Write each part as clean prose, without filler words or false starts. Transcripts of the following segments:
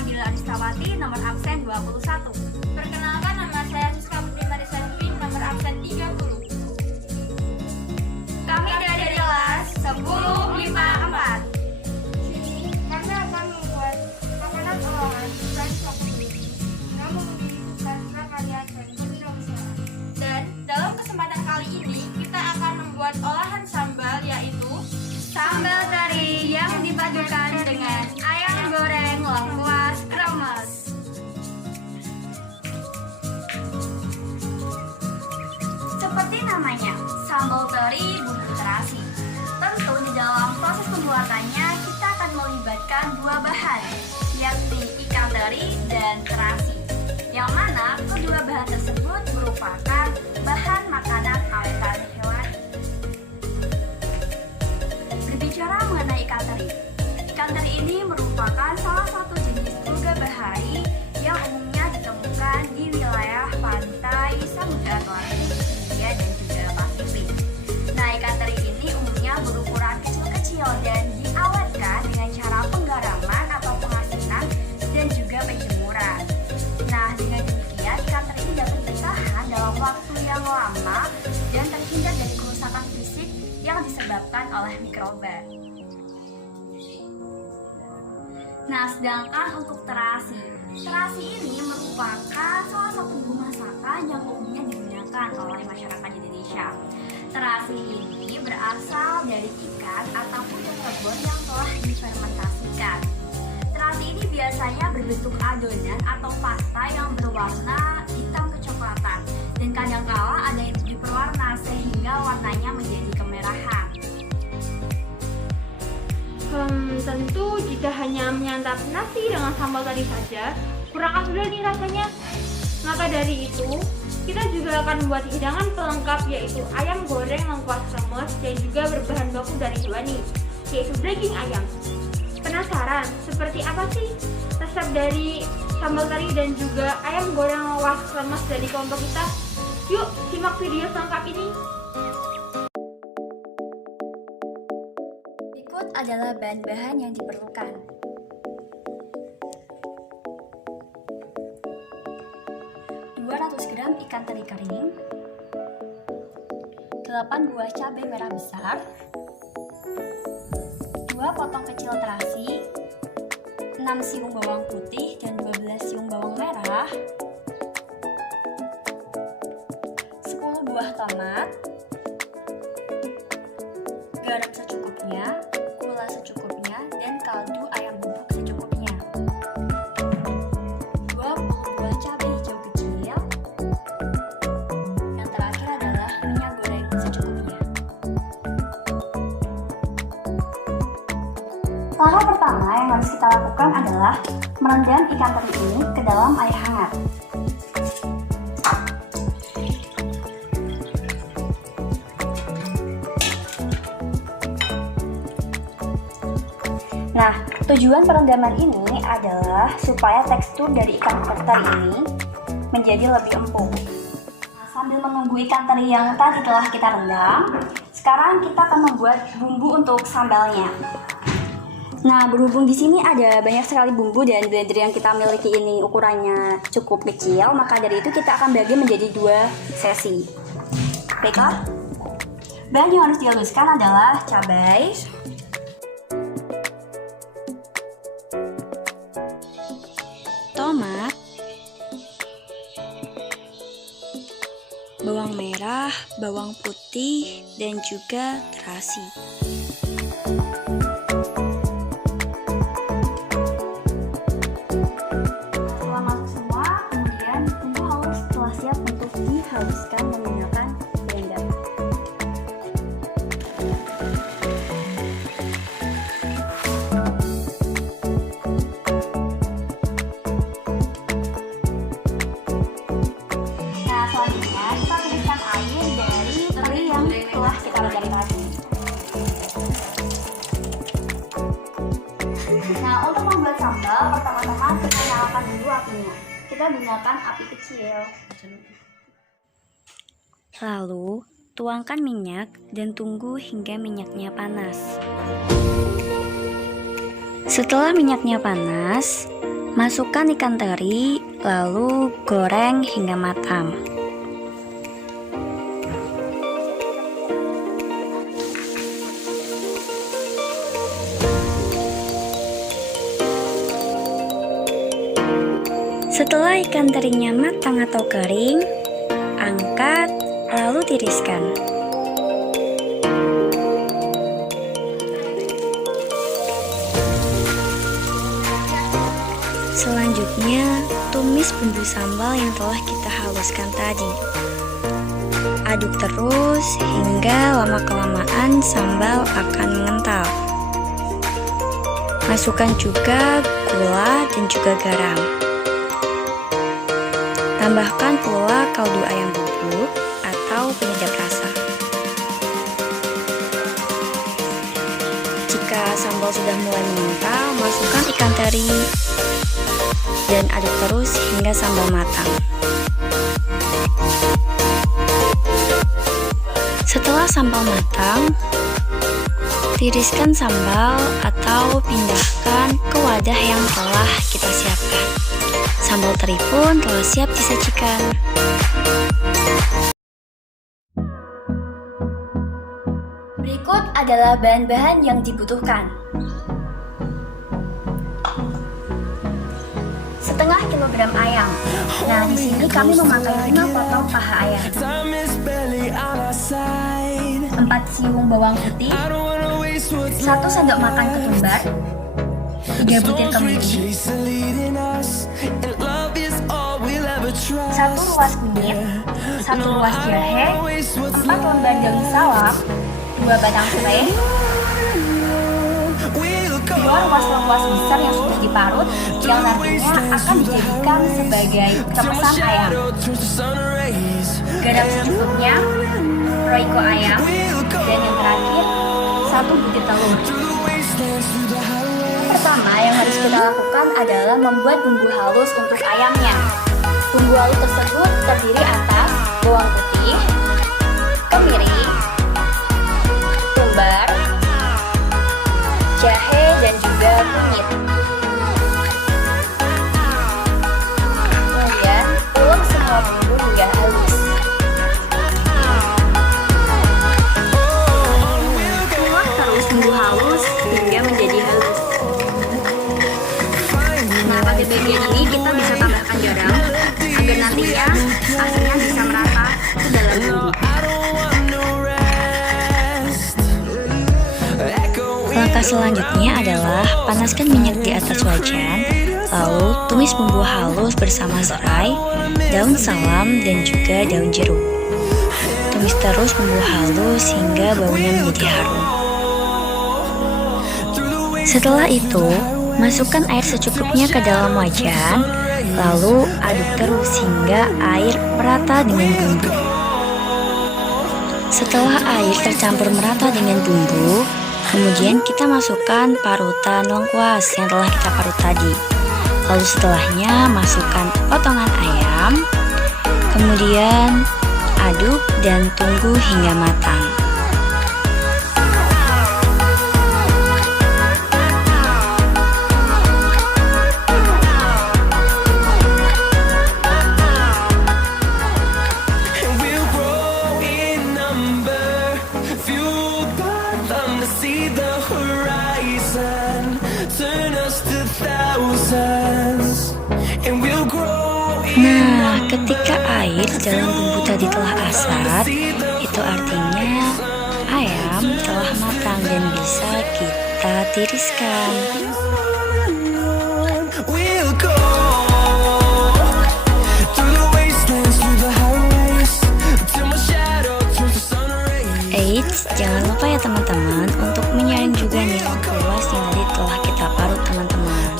memanggil Aristawati, nomor absen 21. Perkenalkan, nama saya Siska Putri Marisa Dwi, nomor absen 30. Kami dari kelas 1054. Kami akan membuat makanan olahan dan sopir yang memiliki karya dan kewirausahaan. Dan dalam kesempatan kali ini kita akan membuat olahan sambal, yaitu sambal teri yang dipadukan dengan ayam goreng lengkuas kremes. Seperti namanya, sambal teri bumbu terasi. Tentu di dalam proses pembuatannya kita akan melibatkan dua bahan, yakni ikan teri dan terasi. Yang mana kedua bahan tersebut merupakan bahan makanan awetan hewani. Berbicara mengenai ikan teri. Ikan teri ini merupakan salah satu jenis alga bahari yang umumnya ditemukan di wilayah pantai Samudra Atlantik, Hindia dan juga Pasifik. Nah, ikan teri ini umumnya berukuran kecil-kecil dan diawetkan dengan cara penggaraman atau pengasinan dan juga penjemuran. Nah, dengan demikian ikan teri ini dapat bertahan dalam waktu yang lama dan terhindar dari kerusakan fisik yang disebabkan oleh mikroba. Nah, sedangkan untuk terasi ini merupakan salah satu bumbu masakan yang umumnya digunakan oleh masyarakat Indonesia. Terasi ini berasal dari ikan ataupun kebun yang telah difermentasikan. Terasi ini biasanya berbentuk adonan atau pasta yang berwarna hitam kecoklatan dan kadangkala ada yang diperwarna sehingga warnanya menjadi kemerahan. Tentu jika hanya menyantap nasi dengan sambal tadi saja, kurang afdol nih rasanya. Maka dari itu, kita juga akan membuat hidangan pelengkap yaitu ayam goreng lengkuas kremes dan juga berbahan baku dari hewani, yaitu daging ayam. Penasaran seperti apa sih resep dari sambal teri dan juga ayam goreng lengkuas kremes dari kelompok kita? Yuk simak video selengkap ini. Berikut adalah bahan-bahan yang diperlukan. 200 gram ikan teri kering, 8 buah cabai merah besar, 2 potong kecil terasi, 6 siung bawang putih dan 12 siung bawang merah, 10 buah tomat, garam secukupnya, gula secukupnya, dan kaldu ayam bubuk secukupnya. 20 buah cabai hijau kecil. Yang terakhir adalah minyak goreng secukupnya. Tahap pertama yang harus kita lakukan adalah merendam ikan teri ini ke dalam air hangat. Nah, tujuan perendaman ini adalah supaya tekstur dari ikan teri ini menjadi lebih empuk. Nah, sambil menunggu ikan teri yang tadi telah kita rendam, sekarang kita akan membuat bumbu untuk sambalnya. Nah, berhubung di sini ada banyak sekali bumbu dan blender yang kita miliki ini ukurannya cukup kecil, maka dari itu kita akan bagi menjadi 2 sesi. Baiklah, bahan yang harus dihaluskan adalah cabai, tomat, bawang merah, bawang putih, dan juga terasi. Setelah masuk semua, kemudian bumbu halus telah siap untuk dihaluskan menggunakan blender. Nah, selanjutnya kita tuliskan air dari teri yang telah kita rendam tadi. Nah, untuk membuat sambal, pertama-tama kita nyalakan dulu apinya. Kita gunakan api kecil. Lalu, tuangkan minyak dan tunggu hingga minyaknya panas. Setelah minyaknya panas, Masukkan ikan teri, lalu goreng hingga matang. Setelah ikan terinya matang atau kering, angkat lalu tiriskan. Selanjutnya, tumis bumbu sambal yang telah kita haluskan tadi. Aduk terus hingga lama-kelamaan sambal akan mengental. Masukkan juga gula dan juga garam. Tambahkan pula kaldu ayam bubuk atau penyedap rasa. Jika sambal sudah mulai mengental, masukkan ikan teri dan aduk terus hingga sambal matang. Setelah sambal matang, tiriskan sambal atau pindahkan ke wadah yang telah kita siapkan. Sambal teri pun telah siap disajikan. Berikut adalah bahan-bahan yang dibutuhkan. Setengah kilogram ayam. Nah, di sini kami memakai 5 potong paha ayam. 4 siung bawang putih, 1 sendok makan ketumbar, 3 butir kemiri, 1 ruas kunyit, 1 ruas jahe, 4 lembar daun salam, 2 batang serai, 2 ruas lengkuas besar yang sudah diparut, yang nantinya akan dijadikan sebagai pemesan ayam. Garam secukupnya, royco ayam, dan yang terakhir 1 butir telur. Pertama yang harus kita lakukan adalah membuat bumbu halus untuk ayamnya. Bumbu halus tersebut terdiri atas bawang putih, kemiri, ketumbar, jahe, dan juga kunyit. Kemudian ulek semua bumbu hingga halus. Ulek terus bumbu halus hingga menjadi halus. Nah, pada bagian ini kita bisa tambahkan garam agar nantinya asinnya bisa merata ke dalam bumbu. Langkah selanjutnya adalah panaskan minyak di atas wajan, lalu tumis bumbu halus bersama serai, daun salam, dan juga daun jeruk. Tumis terus bumbu halus hingga baunya menjadi harum. Setelah itu, masukkan air secukupnya ke dalam wajan, lalu aduk terus hingga air merata dengan bumbu. Setelah air tercampur merata dengan bumbu, kemudian kita masukkan parutan lengkuas yang telah kita parut tadi. Lalu setelahnya masukkan potongan ayam, kemudian aduk dan tunggu hingga matang. Nah, ketika air dalam bumbu tadi telah asar, itu artinya ayam telah matang dan bisa kita tiriskan. Eits, jangan lupa ya teman-teman untuk menyaring juga nih lengkuas yang tadi telah kita parut teman-teman.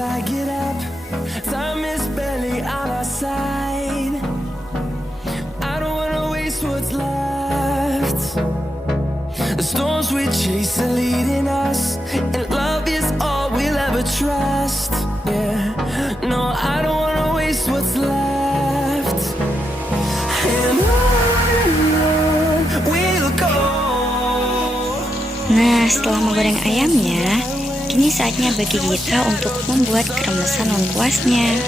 till I get up. Time is barely on our side. I don't wanna waste what's left. The storms we chase are leading us, and love is all we'll ever trust. Yeah, no, I don't wanna waste what's left. And on we'll go. Nah, setelah menggoreng ayamnya, kini saatnya bagi kita untuk membuat keremesan lengkuasnya.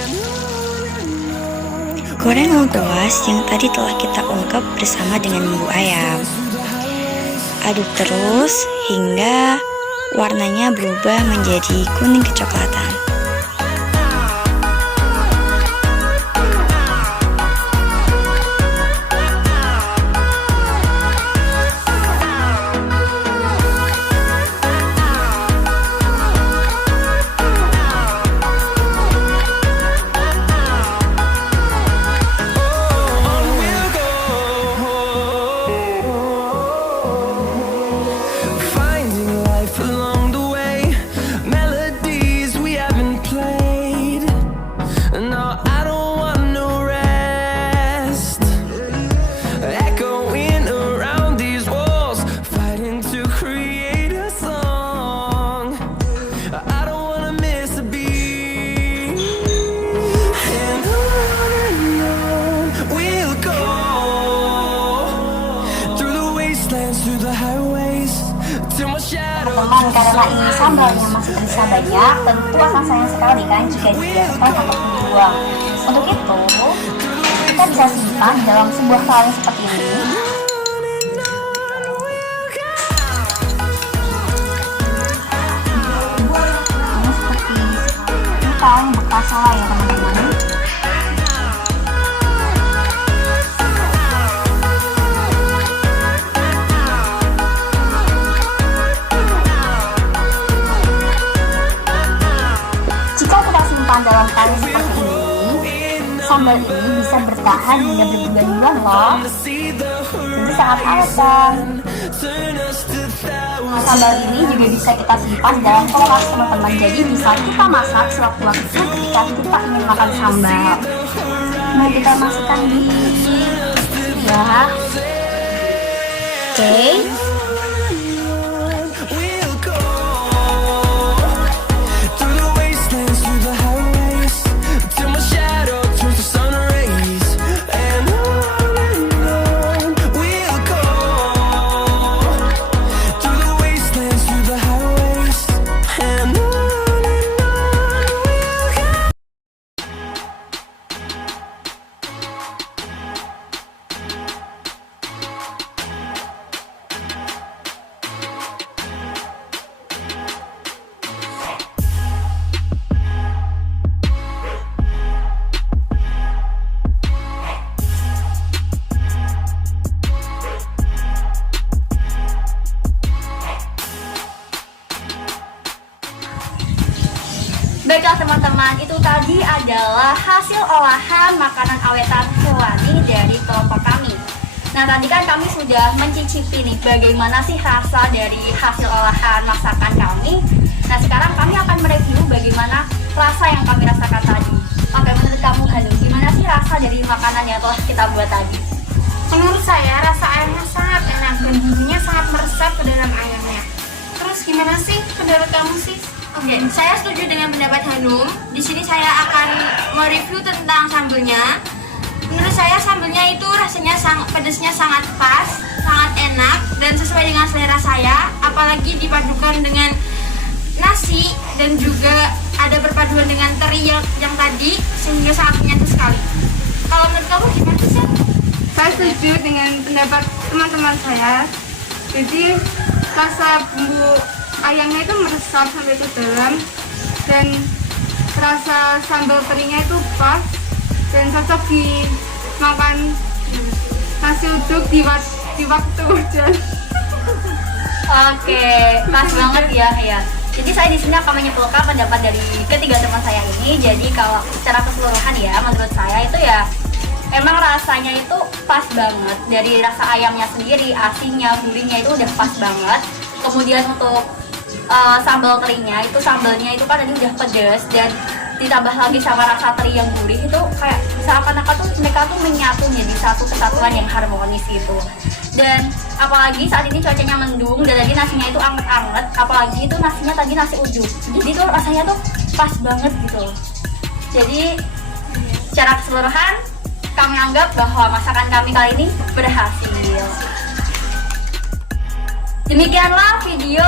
Goreng lengkuas yang tadi telah kita ungkep bersama dengan bumbu ayam. Aduk terus hingga warnanya berubah menjadi kuning kecoklatan. Teman, karena ini sambalnya masih tersisa banyak, tentu akan sayang sekali kan jika dibiarkan atau dibuang. Untuk itu, kita bisa simpan dalam sebuah kaleng seperti ini. Ini seperti ini kaleng bekas lah ya teman-teman. Dalam kaleng seperti ini, sambal ini bisa bertahan hingga berbulan-bulan loh. Jadi sangat awet kan. Sambal ini juga bisa kita simpan dalam kulkas teman-teman. Jadi bisa kita masak sewaktu-waktu ketika kita ingin makan sambal. Nah, kita masukkan di ya. Oke. Baiklah teman-teman, itu tadi adalah hasil olahan makanan awetan hewani dari kelompok kami. Nah, tadi kan kami sudah mencicipi nih bagaimana sih rasa dari hasil olahan masakan kami. Nah, sekarang kami akan mereview bagaimana rasa yang kami rasakan tadi. Oke, menurut kamu Hanum, gimana sih rasa dari makanan yang telah kita buat tadi? Menurut saya rasa ayamnya sangat enak dan bumbunya sangat meresap ke dalam ayamnya. Terus gimana sih menurut kamu sih? Oke, saya setuju dengan pendapat Hanum. Di sini saya akan mereview tentang sambelnya. Menurut saya sambelnya itu rasanya pedasnya sangat pas, sangat enak dan sesuai dengan selera saya. Apalagi dipadukan dengan nasi dan juga ada perpaduan dengan teri yang tadi sehingga sangat menyentuh sekali. Kalau menurut kamu gimana sih? Saya setuju dengan pendapat teman-teman saya. Jadi rasa bumbu ayamnya itu meresap sampai ke dalam dan rasa sambal terinya itu pas dan cocok dimakan nasi uduk di waktu hujan. Oke, pas banget ya. Jadi saya di sini akan menyimpulkan pendapat dari ketiga teman saya ini. Jadi kalau secara keseluruhan ya, menurut saya itu ya emang rasanya itu pas banget. Dari rasa ayamnya sendiri, asinnya, gurihnya itu udah pas banget. Kemudian untuk sambal terinya. Itu sambalnya itu kan tadi udah pedas dan ditambah lagi sama rasa teri yang gurih, itu kayak seakan-akan tuh mereka tuh menyatu jadi satu kesatuan yang harmonis gitu. Dan apalagi saat ini cuacanya mendung dan tadi nasinya itu anget-anget, apalagi itu nasinya tadi nasi uduk, jadi tuh rasanya tuh pas banget gitu. Jadi secara keseluruhan kami anggap bahwa masakan kami kali ini berhasil. Demikianlah video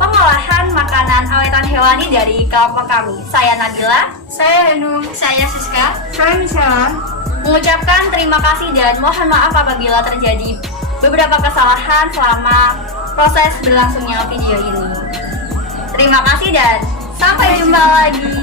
pengolahan makanan awetan hewani dari kelompok kami. Saya Nabila, Saya Hanum, saya Siska, Saya Michelle. mengucapkan terima kasih dan mohon maaf apabila terjadi beberapa kesalahan selama proses berlangsungnya video ini. Terima kasih dan sampai jumpa lagi.